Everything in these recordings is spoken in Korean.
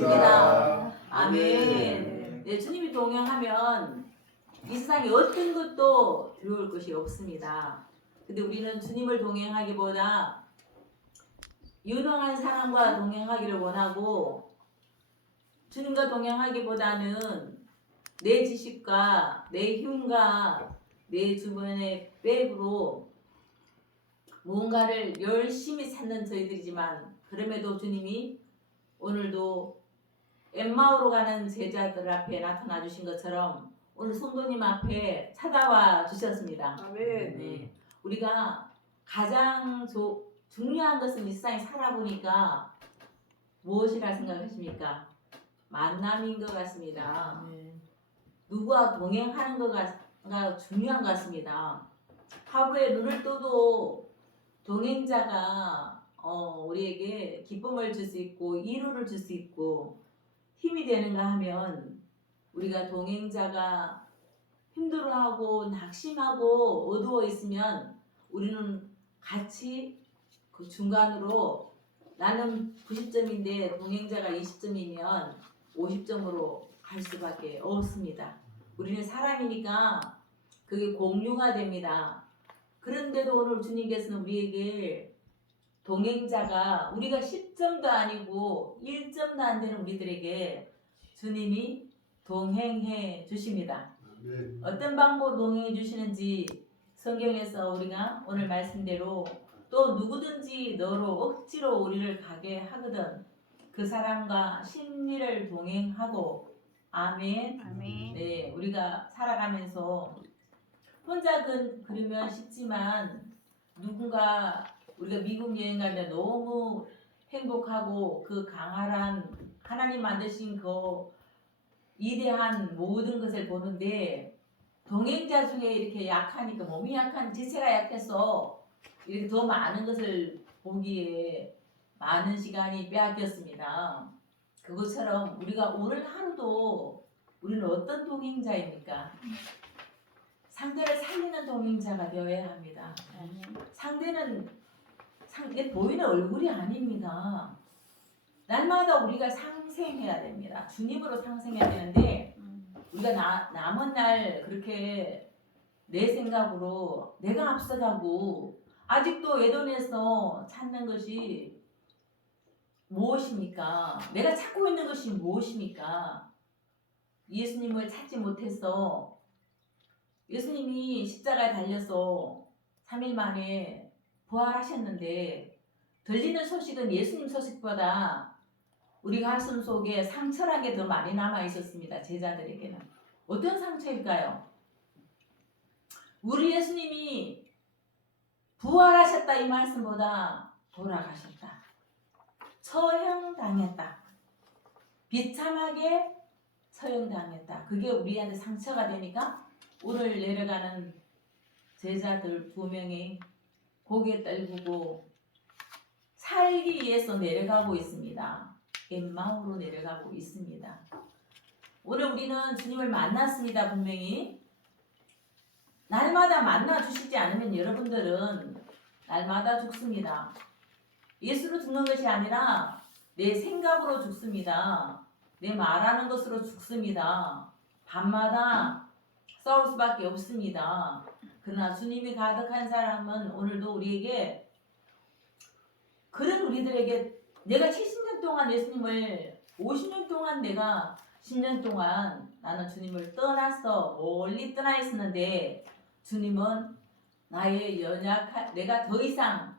것입니다. 아멘. 네, 주님이 동행하면 이 세상에 어떤 것도 두려울 것이 없습니다. 근데 우리는 주님을 동행하기보다 유능한 사람과 동행하기를 원하고, 주님과 동행하기보다는 내 지식과 내 힘과 내 주변의 백으로 무언가를 열심히 찾는 저희들이지만, 그럼에도 주님이 오늘도 엠마오로 가는 제자들 앞에 나타나 주신 것처럼 오늘 성도님 앞에 찾아와 주셨습니다. 아멘. 네, 우리가 가장 중요한 것은 이 세상에 살아보니까 무엇이라 생각하십니까? 만남인 것 같습니다. 누구와 동행하는 것가 중요한 것 같습니다. 하루에 눈을 떠도 동행자가 우리에게 기쁨을 줄 수 있고 위로를 줄 수 있고 힘이 되는가 하면, 우리가 동행자가 힘들어하고 낙심하고 어두워 있으면 우리는 같이 그 중간으로, 나는 90점인데 동행자가 20점이면 50점으로 갈 수밖에 없습니다. 우리는 사람이니까 그게 공유가 됩니다. 그런데도 오늘 주님께서는 우리에게 동행자가, 우리가 10점도 아니고 1점도 안 되는 우리들에게 주님이 동행해 주십니다. 어떤 방법으로 동행해 주시는지 성경에서 우리가 오늘 말씀대로, 또 누구든지 너로 억지로 우리를 가게 하거든 그 사람과 심리를 동행하고. 아멘. 아멘. 네, 우리가 살아가면서 혼자 그러면 쉽지만, 누군가, 우리가 미국 여행 가면 너무 행복하고 그 강한 하나님 만드신 그 위대한 모든 것을 보는데, 동행자 중에 이렇게 약하니까, 몸이 약한, 지체가 약해서 이렇게 더 많은 것을 보기에 많은 시간이 빼앗겼습니다. 그것처럼 우리가 오늘 하루도 우리는 어떤 동행자입니까? 상대를 살리는 동행자가 되어야 합니다. 상대는 보이는 얼굴이 아닙니다. 날마다 우리가 상생해야 됩니다. 주님으로 상생해야 되는데, 우리가 남은 날 그렇게 내 생각으로 내가 앞서가고, 아직도 에덴에서 찾는 것이 무엇입니까? 내가 찾고 있는 것이 무엇입니까? 예수님을 찾지 못해서, 예수님이 십자가에 달려서 3일 만에 부활하셨는데, 들리는 소식은 예수님 소식보다 우리 가슴 속에 상처란 게 더 많이 남아 있었습니다. 제자들에게는. 어떤 상처일까요? 우리 예수님이 부활하셨다 이 말씀보다 돌아가셨다, 처형당했다, 비참하게 처형당했다, 그게 우리한테 상처가 되니까 오늘 내려가는 제자들 2명이 고개 떨구고 살기 위해서 내려가고 있습니다. 엠마오로 내려가고 있습니다. 오늘 우리는 주님을 만났습니다. 분명히 날마다 만나 주시지 않으면 여러분들은 날마다 죽습니다. 예수로 죽는 것이 아니라 내 생각으로 죽습니다. 내 말하는 것으로 죽습니다. 밤마다 싸울 수밖에 없습니다. 그러나 주님이 가득한 사람은 오늘도 우리에게, 그런 우리들에게, 내가 70년 동안 예수님을, 50년 동안 내가 10년 동안 나는 주님을 떠났어, 멀리 떠나 있었는데, 주님은 나의 내가 더 이상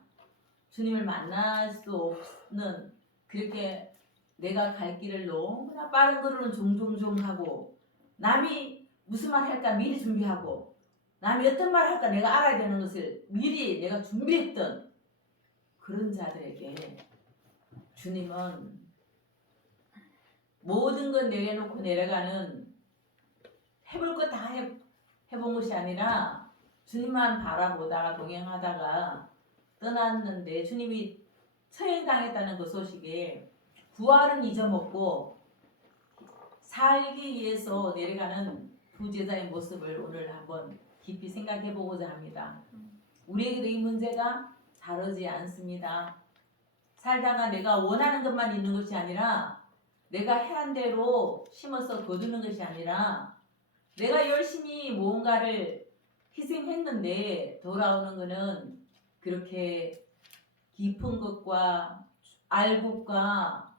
주님을 만날 수 없는, 그렇게 내가 갈 길을 너무나 빠른 걸음은 종종종 하고, 남이 무슨 말 할까 미리 준비하고, 남이 어떤 말 할까 내가 알아야 되는 것을 미리 내가 준비했던 그런 자들에게 주님은 모든 것 내려놓고 내려가는, 해볼 것 다 해본 것이 아니라 주님만 바라보다가 동행하다가 떠났는데, 주님이 처형당했다는 그 소식에 부활은 잊어먹고 살기 위해서 내려가는 두 제자의 모습을 오늘 한번 깊이 생각해 보고자 합니다. 우리에게도 이 문제가 다르지 않습니다. 살다가 내가 원하는 것만 있는 것이 아니라 내가 해한 대로 심어서 거두는 것이 아니라 내가 열심히 무언가를 희생했는데 돌아오는 것은 그렇게 깊은 것과 알곡과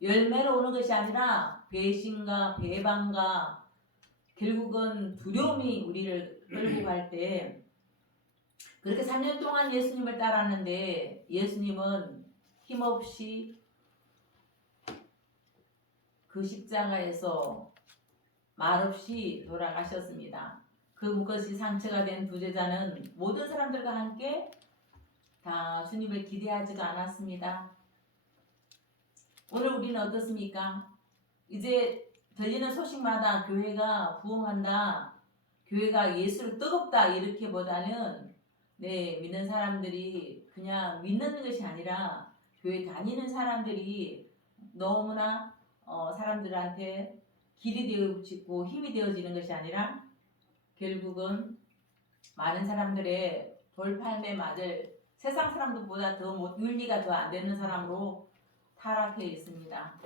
열매로 오는 것이 아니라 배신과 배반과 결국은 두려움이 우리를 끌고 갈 때 그렇게 3년 동안 예수님을 따랐는데 예수님은 힘없이 그 십자가에서 말없이 돌아가셨습니다. 그것이 상처가 된 두 제자는 모든 사람들과 함께 다 주님을 기대하지가 않았습니다. 오늘 우리는 어떻습니까? 이제 들리는 소식마다 교회가 부흥한다, 교회가 예수를 뜨겁다 이렇게보다는 믿는 사람들이 그냥 믿는 것이 아니라 교회 다니는 사람들이 너무나 사람들한테 길이 되어지고 힘이 되어지는 것이 아니라 결국은 많은 사람들의 돌팔매 맞을 세상 사람들보다 더 윤리가 더 안 되는 사람으로 타락해 있습니다.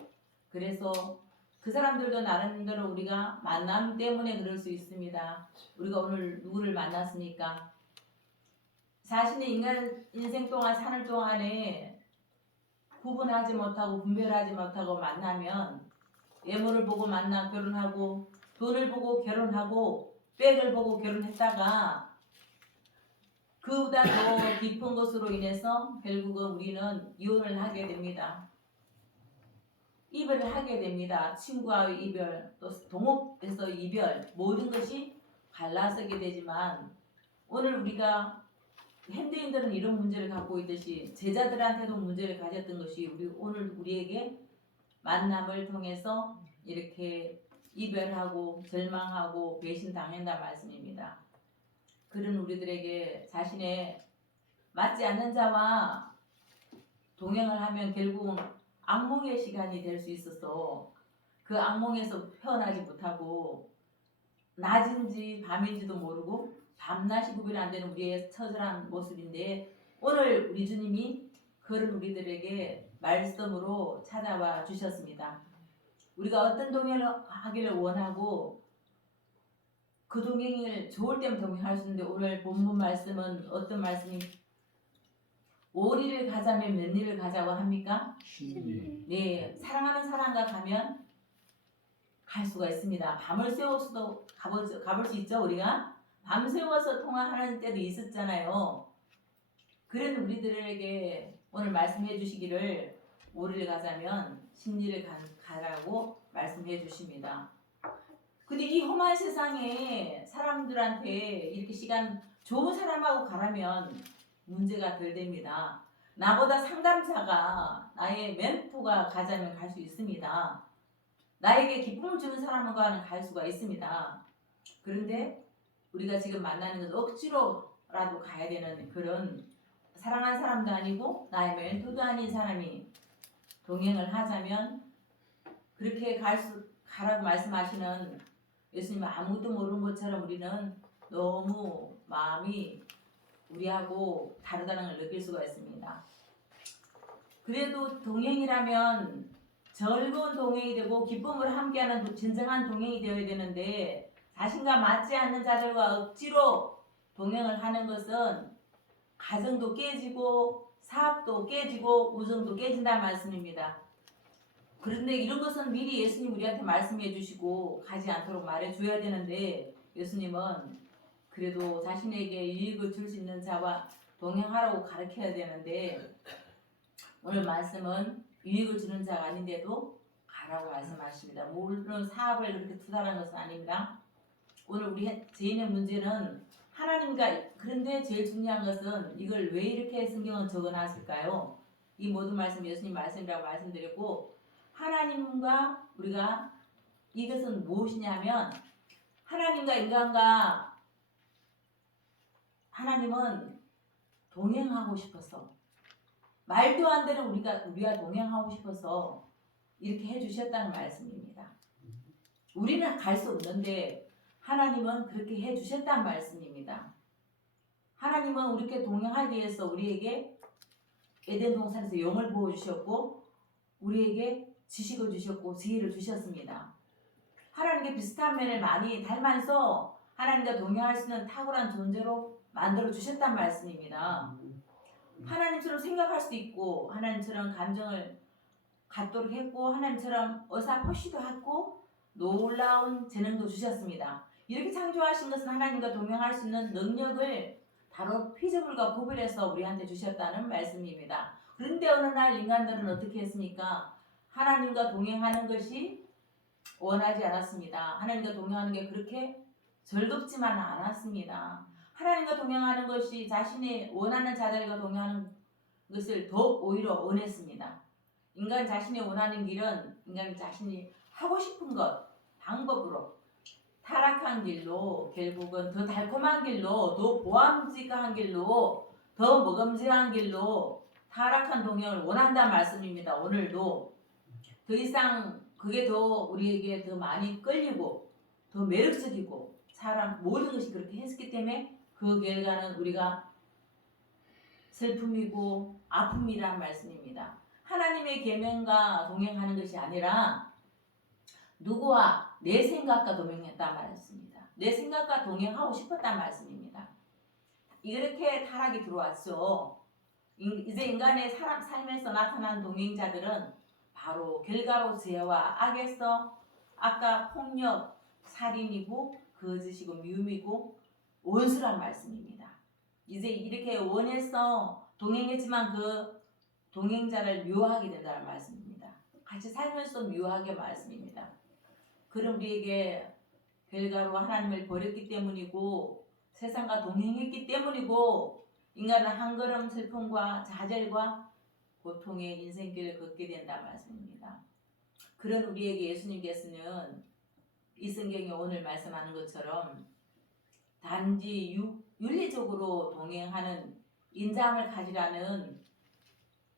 그래서 그 사람들도 나름대로 우리가 만남 때문에 그럴 수 있습니다. 우리가 오늘 누구를 만났습니까? 자신의 인간 인생 동안 사는 동안에 구분하지 못하고 분별하지 못하고 만나면 외모를 보고 만나 결혼하고 돈을 보고 결혼하고 백을 보고 결혼했다가 그보다 더 깊은 것으로 인해서 결국은 우리는 이혼을 하게 됩니다. 이별을 하게 됩니다. 친구와의 이별, 또 동업에서 이별, 모든 것이 갈라서게 되지만 오늘 우리가 현대인들은 이런 문제를 갖고 있듯이 제자들한테도 문제를 가졌던 것이 오늘 우리에게 만남을 통해서 이렇게 이별하고 절망하고 배신당한다 말씀입니다. 그런 우리들에게 자신의 맞지 않는 자와 동행을 하면 결국은 악몽의 시간이 될 수 있어서 그 악몽에서 헤어나지 못하고 낮인지 밤인지도 모르고 밤낮이 구별이 안 되는 우리의 처절한 모습인데 오늘 우리 주님이 그런 우리들에게 말씀으로 찾아와 주셨습니다. 우리가 어떤 동행을 하기를 원하고 그 동행을 좋을 때면 동행할 수 있는데 오늘 본문 말씀은 어떤 말씀이 오리를 가자면 몇 리를 가자고 합니까? 네, 사랑하는 사람과 가면 갈 수가 있습니다. 밤을 새워서도 가볼 수 있죠. 우리가 밤새워서 통화하는 때도 있었잖아요. 그런 우리들에게 오늘 말씀해 주시기를 오리를 가자면 10리를 가라고 말씀해 주십니다. 근데 이 험한 세상에 사람들한테 이렇게 시간 좋은 사람하고 가라면 문제가 덜 됩니다. 나보다 상담자가 나의 멘토가 가자면 갈 수 있습니다. 나에게 기쁨을 주는 사람과는 갈 수가 있습니다. 그런데 우리가 지금 만나는 것은 억지로라도 가야 되는 그런 사랑하는 사람도 아니고 나의 멘토도 아닌 사람이 동행을 하자면 그렇게 가라고 말씀하시는 예수님 아무것도 모르는 것처럼 우리는 너무 마음이 우리하고 다르다는 걸 느낄 수가 있습니다. 그래도 동행이라면 즐거운 동행이 되고 기쁨을 함께하는 진정한 동행이 되어야 되는데 자신과 맞지 않는 자들과 억지로 동행을 하는 것은 가정도 깨지고 사업도 깨지고 우정도 깨진다는 말씀입니다. 그런데 이런 것은 미리 예수님 우리한테 말씀해 주시고 가지 않도록 말해 줘야 되는데 예수님은 그래도 자신에게 유익을 줄 수 있는 자와 동행하라고 가르쳐야 되는데 오늘 말씀은 유익을 주는 자가 아닌데도 가라고 말씀하십니다. 물론 사업을 그렇게 투자하는 것은 아닙니다. 오늘 우리 죄인의 문제는 하나님과 그런데 제일 중요한 것은 이걸 왜 이렇게 성경은 적어놨을까요? 이 모든 말씀 예수님 말씀이라고 말씀드렸고 하나님과 우리가 이것은 무엇이냐면 하나님과 인간과 하나님은 동행하고 싶어서 말도 안 되는 우리와 동행하고 싶어서 이렇게 해주셨다는 말씀입니다. 우리는 갈 수 없는데 하나님은 그렇게 해주셨다는 말씀입니다. 하나님은 우리께 동행하기 위해서 우리에게 에덴 동산에서 영을 부어주셨고 우리에게 지식을 주셨고 지혜를 주셨습니다. 하나님께 비슷한 면을 많이 닮아서 하나님과 동행할 수 있는 탁월한 존재로 만들어 주셨단 말씀입니다. 하나님처럼 생각할 수도 있고 하나님처럼 감정을 갖도록 했고 하나님처럼 의사표시도 했고 놀라운 재능도 주셨습니다. 이렇게 창조하신 것은 하나님과 동행할 수 있는 능력을 바로 피조물과 구별해서 우리한테 주셨다는 말씀입니다. 그런데 어느 날 인간들은 어떻게 했습니까? 하나님과 동행하는 것이 원하지 않았습니다. 하나님과 동행하는 게 그렇게 즐겁지만 않았습니다. 하나님과 동행하는 것이 자신이 원하는 자들과 동행하는 것을 더 오히려 원했습니다. 인간 자신이 원하는 길은 인간 자신이 하고 싶은 것, 방법으로 타락한 길로 결국은 더 달콤한 길로 더 보암직한 길로 더 먹음직한 길로 타락한 동행을 원한다는 말씀입니다. 오늘도 더 이상 그게 더 우리에게 더 많이 끌리고 더 매력적이고 사람 모든 것이 그렇게 했기 때문에 그 결과는 우리가 슬픔이고 아픔이란 말씀입니다. 하나님의 계명과 동행하는 것이 아니라 누구와 내 생각과 동행했단 말씀입니다. 내 생각과 동행하고 싶었단 말씀입니다. 이렇게 타락이 들어왔죠. 이제 인간의 삶에서 나타난 동행자들은 바로 결과로 죄와 악에서 악과 폭력, 살인이고 거짓이고 미움이고 원수란 말씀입니다. 이제 이렇게 원해서 동행했지만 그 동행자를 미워하게 된다는 말씀입니다. 같이 살면서 미워하게 말씀입니다. 그럼 우리에게 결과로 하나님을 버렸기 때문이고 세상과 동행했기 때문이고 인간은 한 걸음 슬픔과 좌절과 고통의 인생길을 걷게 된다는 말씀입니다. 그런 우리에게 예수님께서는 이 성경이 오늘 말씀하는 것처럼 단지 윤리적으로 동행하는 인자함을 가지라는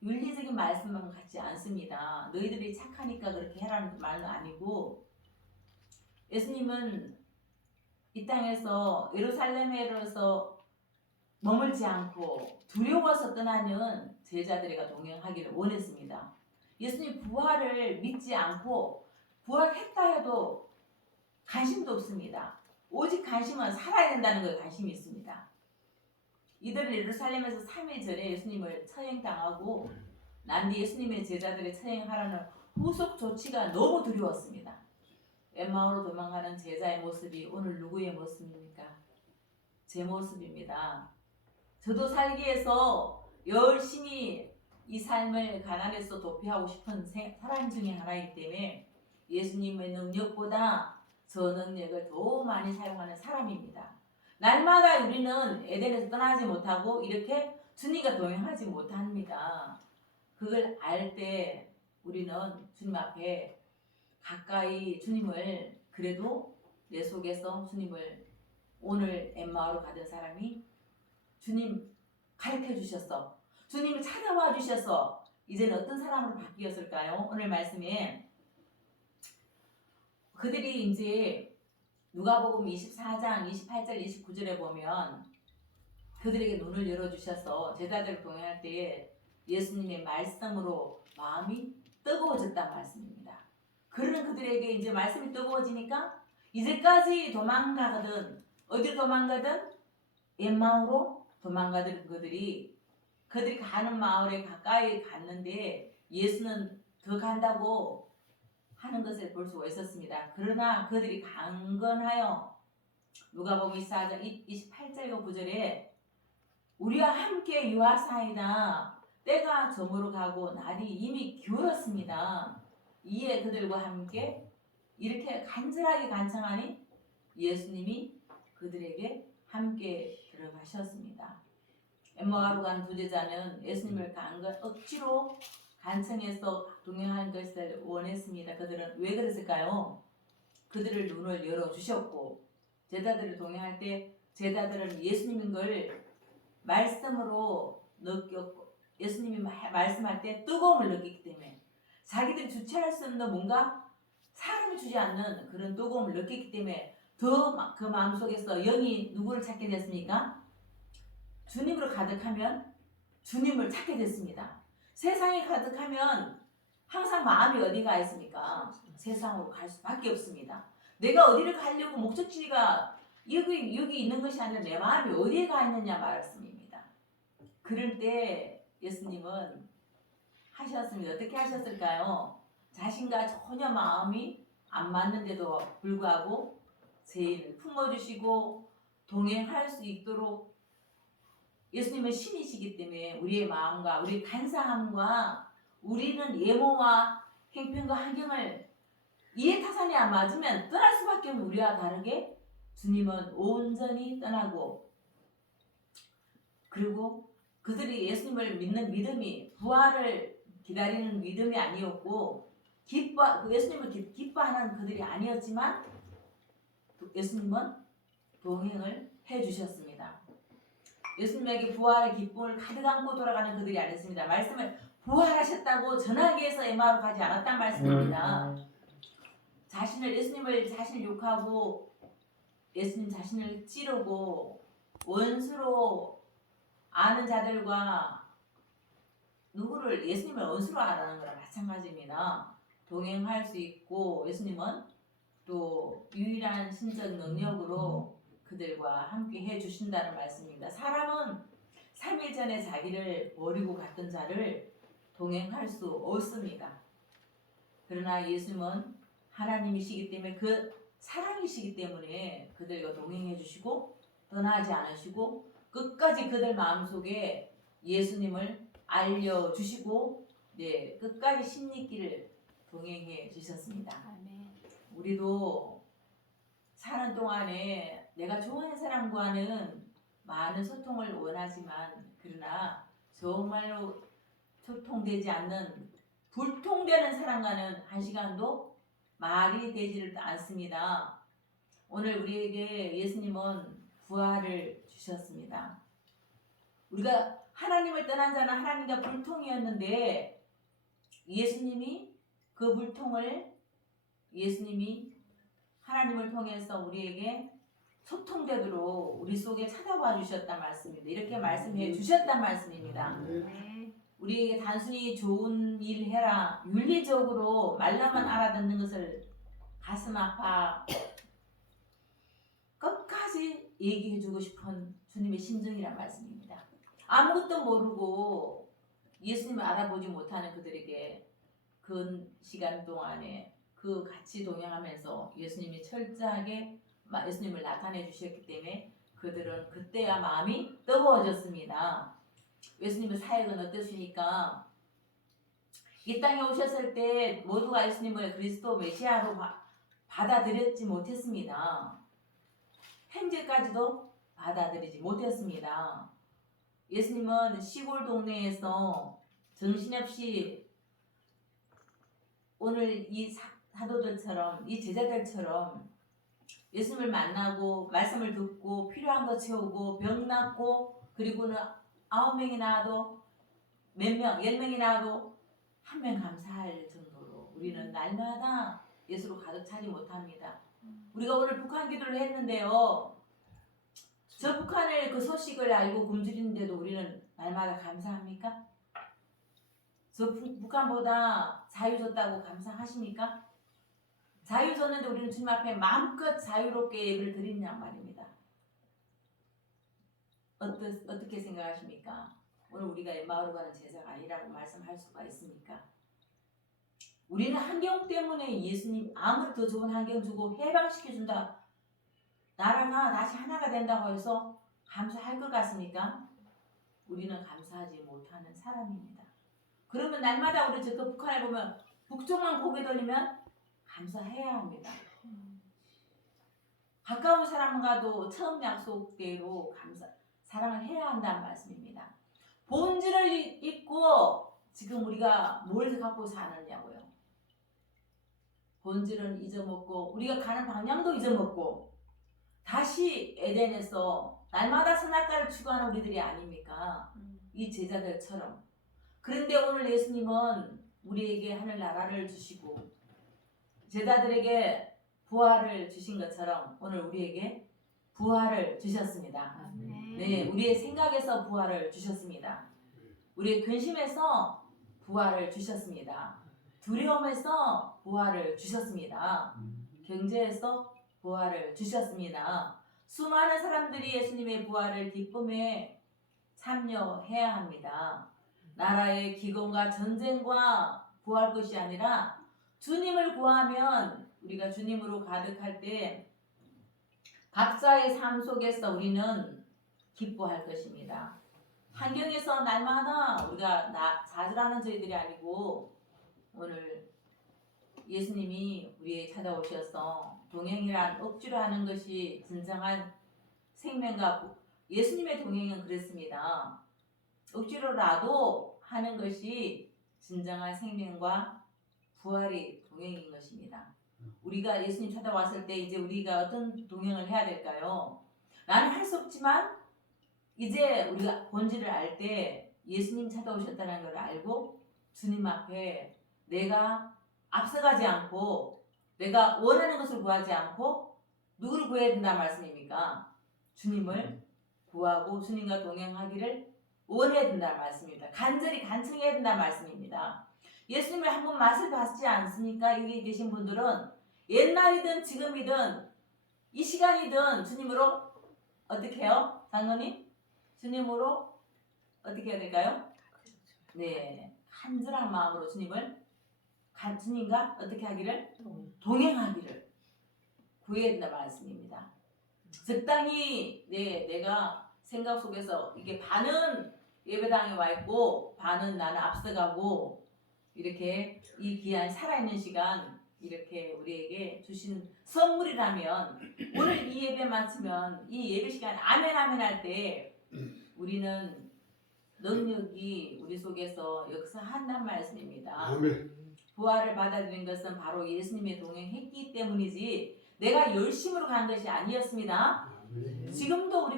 윤리적인 말씀은 갖지 않습니다. 너희들이 착하니까 그렇게 해라는 말은 아니고 예수님은 이 땅에서 예루살렘에서 머물지 않고 두려워서 떠나는 제자들과 동행하기를 원했습니다. 예수님 부활을 믿지 않고 부활했다 해도 관심도 없습니다. 오직 관심은 살아야 된다는 거에 관심이 있습니다. 이들은 예루살렘에서 3일 전에 예수님을 처형당하고 난 뒤 예수님의 제자들의 처형하라는 후속 조치가 너무 두려웠습니다. 엠마오로 도망가는 제자의 모습이 오늘 누구의 모습입니까? 제 모습입니다. 저도 살기 위해서 열심히 이 삶을 가난에서 도피하고 싶은 사람 중에 하나이기 때문에 예수님의 능력보다 저 능력을 더 많이 사용하는 사람입니다. 날마다 우리는 에덴에서 떠나지 못하고 이렇게 주님과 동행하지 못합니다. 그걸 알 때 우리는 주님 앞에 가까이 주님을 그래도 내 속에서 주님을 오늘 엠마오로 가던 사람이 주님 가르쳐 주셨어. 주님이 찾아와 주셔서 이제는 어떤 사람으로 바뀌었을까요? 오늘 말씀에 그들이 이제 누가복음 24장 28절 29절에 보면 그들에게 눈을 열어주셔서 제자들 동행할 때에 예수님의 말씀으로 마음이 뜨거워졌단 말씀입니다. 그러는 그들에게 이제 말씀이 뜨거워지니까 이제까지 도망가거든 어디로 도망가든 엠마오로 도망가던 그들이 가는 마을에 가까이 갔는데 예수는 더 간다고 하는 것을 볼 수가 있었습니다. 그러나 그들이 강건하여 누가복음 24장 28절과 9절에 우리와 함께 유하사이다. 때가 저물어 가고 날이 이미 기울었습니다. 이에 그들과 함께 이렇게 간절하게 간청하니 예수님이 그들에게 함께 들어가셨습니다. 엠마오로 간 두 제자는 예수님을 억지로 간청해서 동행하는 것을 원했습니다. 그들은 왜 그랬을까요? 그들을 눈을 열어주셨고 제자들을 동행할 때 제자들은 예수님인 걸 말씀으로 느꼈고 예수님이 말씀할 때 뜨거움을 느끼기 때문에 자기들이 주체할 수 없는 뭔가 사람이 주지 않는 그런 뜨거움을 느끼기 때문에 더 그 마음속에서 영이 누구를 찾게 됐습니까? 주님으로 가득하면 주님을 찾게 됐습니다. 세상이 가득하면 항상 마음이 어디가 있습니까? 세상으로 갈 수밖에 없습니다. 내가 어디를 가려고 목적지가 여기 있는 것이 아니라 내 마음이 어디에 가 있느냐 말씀입니다. 그럴 때 예수님은 하셨습니다. 어떻게 하셨을까요? 자신과 전혀 마음이 안 맞는데도 불구하고 죄인을 품어주시고 동행할 수 있도록, 예수님은 신이시기 때문에 우리의 마음과 우리의 간사함과 우리는 예모와 행편과 환경을 이해타산이 안 맞으면 떠날 수밖에 없는 우리와 다르게 주님은 온전히 떠나고, 그리고 그들이 예수님을 믿는 믿음이 부활을 기다리는 믿음이 아니었고 예수님을 기뻐하는 그들이 아니었지만 예수님은 동행을 해주셨습니다. 예수님에게 부활의 기쁨을 가득 안고 돌아가는 그들이 아니었습니다. 말씀을 부활하셨다고 전하기 위해서 에마로 가지 않았단 말씀입니다. 예수님을 욕하고 예수님 자신을 찌르고 원수로 아는 자들과 예수님을 원수로 아는 거랑 마찬가지입니다. 동행할 수 있고 예수님은 또 유일한 신적 능력으로 그들과 함께 해주신다는 말씀입니다. 사람은 3일 전에 자기를 버리고 갔던 자를 동행할 수 없습니다. 그러나 예수님은 하나님이시기 때문에 그 사랑이시기 때문에 그들과 동행해 주시고 떠나지 않으시고 끝까지 그들 마음속에 예수님을 알려주시고 끝까지 십리길을 동행해 주셨습니다. 아멘. 우리도 사는 동안에 내가 좋아하는 사람과는 많은 소통을 원하지만 그러나 정말로 소통되지 않는 불통되는 사람과는 한 시간도 말이 되지를 않습니다. 오늘 우리에게 예수님은 부활을 주셨습니다. 우리가 하나님을 떠난 자는 하나님과 불통이었는데 예수님이 그 불통을 하나님을 통해서 우리에게 소통되도록 우리 속에 찾아와 주셨단 말씀입니다. 이렇게 말씀해 주셨단 말씀입니다. 네. 우리에게 단순히 좋은 일 해라, 윤리적으로 말로만 알아듣는 것을 가슴 아파 끝까지 얘기해주고 싶은 주님의 심정이란 말씀입니다. 아무것도 모르고 예수님을 알아보지 못하는 그들에게 그 시간 동안에 같이 동행하면서 예수님이 철저하게 예수님을 나타내 주셨기 때문에 그들은 그때야 마음이 뜨거워졌습니다. 예수님의 사역은 어떻습니까? 이 땅에 오셨을 때 모두가 예수님을 그리스도 메시아로 받아들였지 못했습니다. 현재까지도 받아들이지 못했습니다. 예수님은 시골 동네에서 정신없이 오늘 이 사도들처럼 이 제자들처럼 예수님을 만나고 말씀을 듣고 필요한 거 채우고 병 낫고 그리고는 9명이 나와도 10명이 나와도 한 명 감사할 정도로 우리는 날마다 예수로 가득 차지 못합니다. 우리가 오늘 북한 기도를 했는데요. 저 북한의 그 소식을 알고 굶주리는데도 우리는 날마다 감사합니까? 저 북한보다 자유 줬다고 감사하십니까? 자유 줬는데 우리는 주님 앞에 마음껏 자유롭게 예배를 드리냐 말입니다. 어떻게 생각하십니까? 오늘 우리가 엠마오로 가는 제자가 아니라고 말씀할 수가 있습니까? 우리는 환경 때문에 예수님 아무리 더 좋은 환경 주고 해방시켜준다, 나라가 다시 하나가 된다고 해서 감사할 것 같습니까? 우리는 감사하지 못하는 사람입니다. 그러면 날마다 우리 저 북한에 보면 북쪽만 고개 돌리면 감사해야 합니다. 가까운 사람과도 처음 약속대로 사랑을 해야 한다는 말씀입니다. 본질을 잊고 지금 우리가 뭘 갖고 사느냐고요. 본질은 잊어먹고 우리가 가는 방향도 잊어먹고 다시 에덴에서 날마다 선악과를 추구하는 우리들이 아닙니까? 이 제자들처럼. 그런데 오늘 예수님은 우리에게 하늘나라를 주시고 제자들에게 부활을 주신 것처럼 오늘 우리에게 부활을 주셨습니다. 네, 우리의 생각에서 부활을 주셨습니다. 우리의 근심에서 부활을 주셨습니다. 두려움에서 부활을 주셨습니다. 경제에서 부활을 주셨습니다. 수많은 사람들이 예수님의 부활을 기쁨에 참여해야 합니다. 나라의 기근과 전쟁과 구할 것이 아니라 주님을 구하면 우리가 주님으로 가득할 때 각자의 삶 속에서 우리는 기뻐할 것입니다. 환경에서 날마다 우리가 좌절하는 저희들이 아니고 오늘 예수님이 우리에게 찾아오셔서 동행이란 억지로 하는 것이 진정한 생명과 예수님의 동행은 그랬습니다. 억지로라도 하는 것이 진정한 생명과 부활의 동행인 것입니다. 우리가 예수님 찾아왔을 때 이제 우리가 어떤 동행을 해야 될까요? 나는 할 수 없지만 이제 우리가 본질을 알 때 예수님 찾아오셨다는 걸 알고 주님 앞에 내가 앞서가지 않고 내가 원하는 것을 구하지 않고 누구를 구해야 된다는 말씀입니까? 주님을 구하고 주님과 동행하기를 원해야 된다는 말씀입니다. 간절히 간청해야 된다는 말씀입니다. 예수님을 한번 맛을 봤지 않습니까? 여기 계신 분들은 옛날이든 지금이든 이 시간이든 주님으로 어떻게 해요? 장로님? 주님으로 어떻게 해야 될까요? 네, 간절한 마음으로 주님과 어떻게 하기를? 동행하기를 구해야 된다는 말씀입니다. 적당히 내가 생각 속에서 이게 반은 예배당에 와 있고 반은 나는 앞서가고 이렇게 이 귀한 살아있는 시간 이렇게 우리에게 주신 선물이라면 오늘 이 예배 마치면 이 예배 시간 아멘 아멘 할 때 우리는 능력이 우리 속에서 역사한단 말씀입니다. 아멘. 부활을 받아들인 것은 바로 예수님의 동행했기 때문이지 내가 열심으로 간 것이 아니었습니다. 아멘. 지금도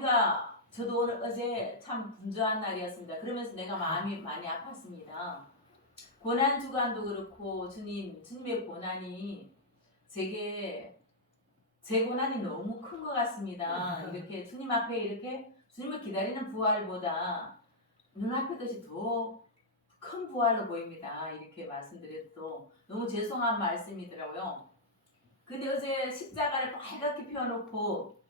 저도 오늘 어제 참 분주한 날이었습니다. 그러면서 내가 마음이 많이 아팠습니다. 고난 주간도 그렇고 주님의 고난이 제 고난이 너무 큰 것 같습니다. 이렇게 주님 앞에 이렇게 주님을 기다리는 부활보다 눈앞의 것이 더 큰 부활로 보입니다. 이렇게 말씀드려도 너무 죄송한 말씀이더라고요. 근데 어제 십자가를 빨갛게 펴놓고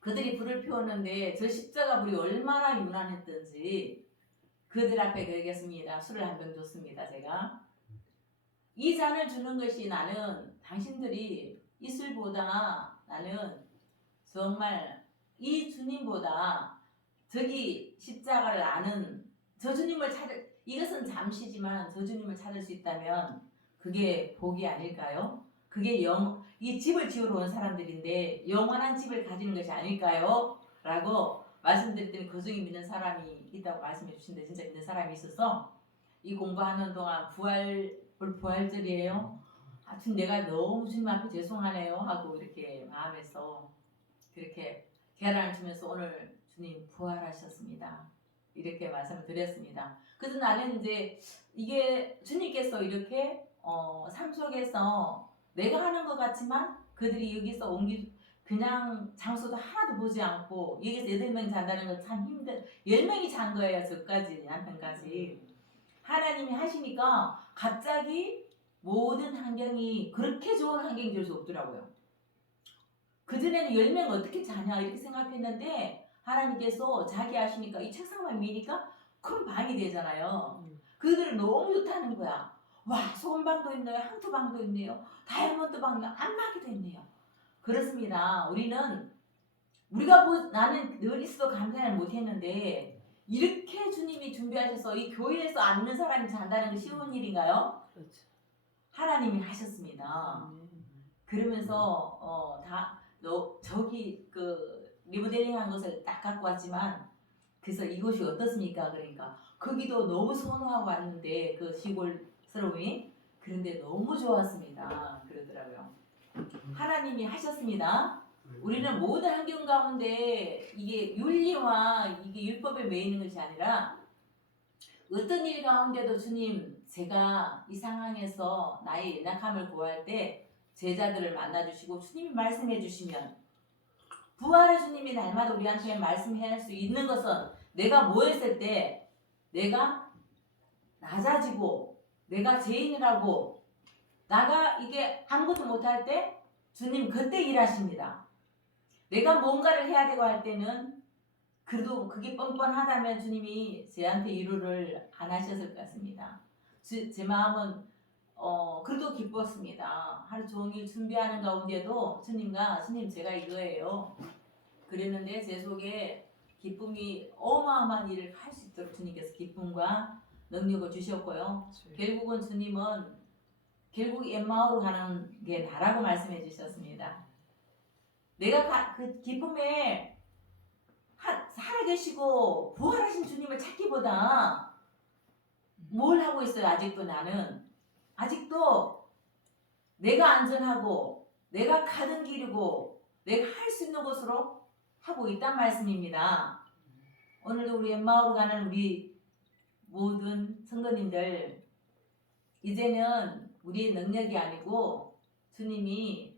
그들이 불을 피웠는데 저 십자가 불이 얼마나 유난했던지 그들 앞에 그러겠습니다. 술을 한 병 줬습니다. 제가 이 잔을 주는 것이 나는 당신들이 이 술보다 나는 정말 이 주님보다 저기 십자가를 아는 저 주님을 이것은 잠시지만 저 주님을 찾을 수 있다면 그게 복이 아닐까요? 그게 이 집을 지으러 온 사람들인데 영원한 집을 가지는 것이 아닐까요? 라고 말씀드렸더니 그 중에 믿는 사람이 있다고 말씀해 주신데 진짜 믿는 사람이 있어서 이 공부하는 동안 부활절이에요. 하여튼 내가 너무 주님 앞에 죄송하네요 하고 이렇게 마음에서 그렇게 계란을 주면서 오늘 주님 부활하셨습니다. 이렇게 말씀을 드렸습니다. 그래서 나는 이제 이게 주님께서 이렇게 삶 속에서 내가 하는 것 같지만 그들이 여기서 그냥 장소도 하나도 보지 않고 여기서 8명 잔다는 건 참 힘든 10명이 잔 거예요. 저까지 남편까지 하나님이 하시니까 갑자기 모든 환경이 그렇게 좋은 환경이 될 수 없더라고요. 그전에는 10명 어떻게 자냐 이렇게 생각했는데 하나님께서 자기 하시니까 이 책상만 미니까 큰 방이 되잖아요. 그들은 너무 좋다는 거야. 와, 소금방도 있네요. 항토방도 있네요. 다이아몬드 방도 안마기도 있네요. 그렇습니다. 나는 늘 있어도 감사를 못했는데 이렇게 주님이 준비하셔서 이 교회에서 앉는 사람이 잔다는 게 쉬운 일인가요? 그렇죠. 하나님이 하셨습니다. 그러면서 저기 리모델링한 것을 딱 갖고 왔지만 그래서 이곳이 어떻습니까? 그러니까 거기도 너무 선호하고 왔는데 그 시골스러움이 그런데 너무 좋았습니다. 그러더라고요. 하나님이 하셨습니다. 우리는 모든 환경 가운데 이게 윤리와 이게 율법에 매이는 것이 아니라 어떤 일 가운데도 주님 제가 이 상황에서 나의 연약함을 구할 때 제자들을 만나주시고 주님이 말씀해 주시면 부활의 주님이 날마다 우리한테 말씀할 수 있는 것은 내가 뭐 했을 때 내가 낮아지고 내가 죄인이라고 나가 이게 아무것도 못할 때 주님 그때 일하십니다. 내가 뭔가를 해야 되고 할 때는 그래도 그게 뻔뻔하다면 주님이 제한테 위로를 안 하셨을 것 같습니다. 제 마음은 그래도 기뻤습니다. 하루 종일 준비하는 가운데도 주님과 주님 제가 이거예요. 그랬는데 제 속에 기쁨이 어마어마한 일을 할 수 있도록 주님께서 기쁨과 능력을 주셨고요. 결국은 주님은 결국 엠마오로 가는 게 나라고 말씀해 주셨습니다. 내가 그 기쁨에 살아계시고 부활하신 주님을 찾기보다 뭘 하고 있어요? 아직도 나는 아직도 내가 안전하고 내가 가는 길이고 내가 할 수 있는 곳으로 하고 있단 말씀입니다. 오늘도 우리 엠마오로 가는 우리 모든 성도님들 이제는 우리의 능력이 아니고 주님이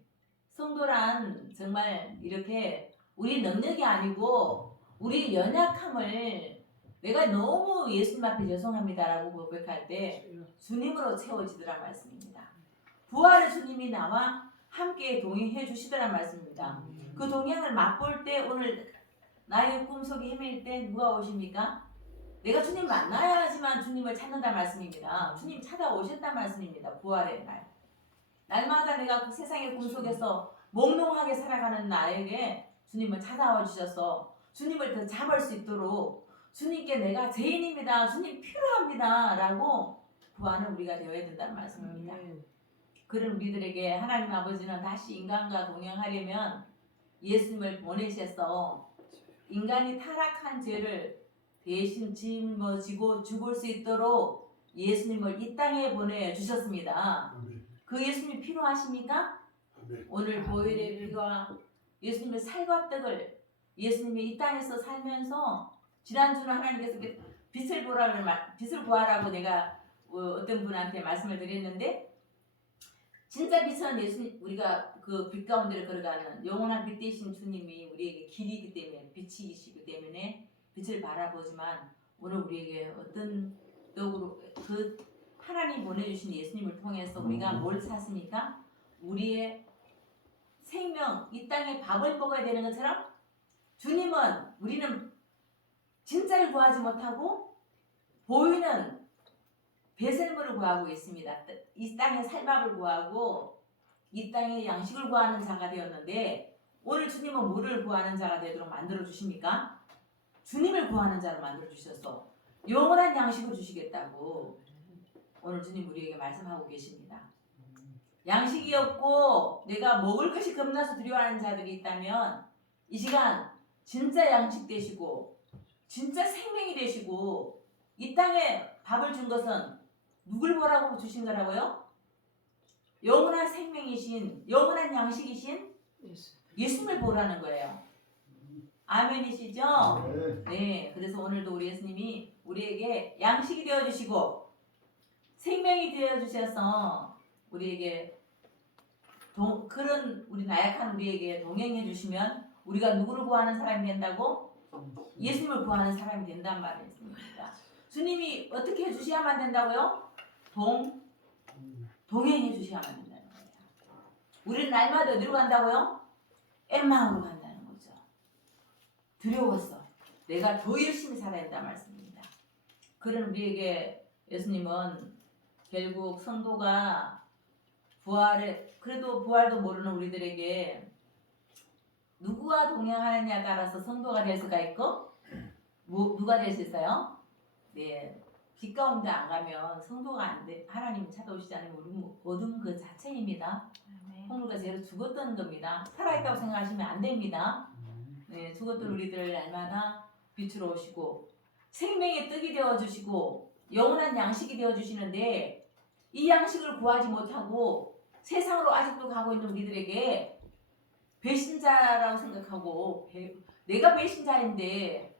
성도란 정말 이렇게 우리 능력이 아니고 우리 연약함을 내가 너무 예수님 앞에 죄송합니다라고 고백할 때 주님으로 채워지더란 말씀입니다. 부활의 주님이 나와 함께 동행해 주시더란 말씀입니다. 그 동행을 맛볼 때 오늘 나의 꿈속에 헤맬 때 누가 오십니까? 내가 주님 만나야지만 주님을 찾는단 말씀입니다. 주님 찾아오셨단 말씀입니다. 부활의 날. 날마다 내가 그 세상의 꿈속에서 몽롱하게 살아가는 나에게 주님을 찾아와 주셔서 주님을 더 잡을 수 있도록 주님께 내가 죄인입니다. 주님 필요합니다. 라고 구하는 우리가 되어야 된다는 말씀입니다. 그런 우리들에게 하나님 아버지는 다시 인간과 동행하려면 예수님을 보내셔서 인간이 타락한 죄를 대신 짊어지고 죽을 수 있도록 예수님을 이 땅에 보내주셨습니다. 그 예수님이 필요하십니까? 오늘 보혈의 피가 예수님의 살과 떡을 예수님이 이 땅에서 살면서 지난주는 하나님께서 빛을 보라고 빛을 구하라고 내가 어떤 분한테 말씀을 드렸는데 진짜 빛은 예수님 우리가 그 빛 가운데를 걸어가는 영원한 빛 되신 주님이 우리에게 길이기 때문에 빛이시기 때문에 빛을 바라보지만 오늘 우리에게 어떤 떡으로 그 하나님 보내주신 예수님을 통해서 우리가 뭘 찾습니까? 우리의 생명 이 땅에 밥을 먹어야 되는 것처럼 주님은 우리는 진짜를 구하지 못하고 보이는 배설물을 구하고 있습니다. 이 땅의 살밥을 구하고 이 땅의 양식을 구하는 자가 되었는데 오늘 주님은 뭐를 구하는 자가 되도록 만들어 주십니까? 주님을 구하는 자로 만들어 주셔서 영원한 양식을 주시겠다고 오늘 주님 우리에게 말씀하고 계십니다. 양식이 없고 내가 먹을 것이 겁나서 두려워하는 자들이 있다면 이 시간 진짜 양식 되시고 진짜 생명이 되시고 이 땅에 밥을 준 것은 누굴 보라고 주신 거라고요? 영원한 생명이신 영원한 양식이신 예수님을 보라는 거예요. 아멘이시죠? 네. 그래서 오늘도 우리 예수님이 우리에게 양식이 되어주시고 생명이 되어주셔서 우리에게 그런 우리 나약한 우리에게 동행해 주시면 우리가 누구를 구하는 사람이 된다고? 예수님을 구하는 사람이 된단 말입니다. 주님이 어떻게 해주셔야만 된다고요? 동행해 주셔야만 된다는 거예요. 우리는 날마다 어디로 간다고요? 엠마오로 간다는 거죠. 두려웠어. 내가 더 열심히 살아야 된다 말씀입니다. 그런 우리에게 예수님은 결국 성도가 그래도 부활도 모르는 우리들에게 누구와 동행하느냐에 따라서 성도가 될 수가 있고 누가 될 수 있어요? 네, 빛 가운데 안 가면 성도가 안 돼. 하나님 찾아오시지 않으면 우리 어둠 그 자체입니다. 홍루가 죄로 죽었던 겁니다. 살아있다고 생각하시면 안 됩니다. 네, 죽었던 우리들 날마다 빛으로 오시고 생명의 떡이 되어주시고 영원한 양식이 되어주시는데 이 양식을 구하지 못하고 세상으로 아직도 가고 있는 우리들에게 배신자라고 생각하고 내가 배신자인데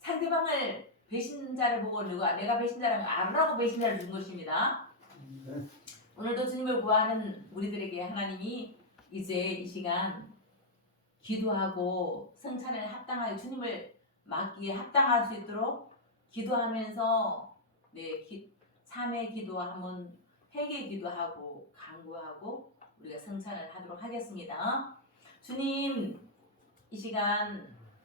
상대방을 배신자를 보고 내가 배신자라는 걸 알으라고 배신자를 준 것입니다. 오늘도 주님을 구하는 우리들에게 하나님이 이제 이 시간 기도하고 성찬에 합당하게 주님을 맡기에 합당할 수 있도록 기도하면서 3회 기도하면 회개 기도하고 간구하고 우리가 성찬을 하도록 하겠습니다. 주님, 이 시간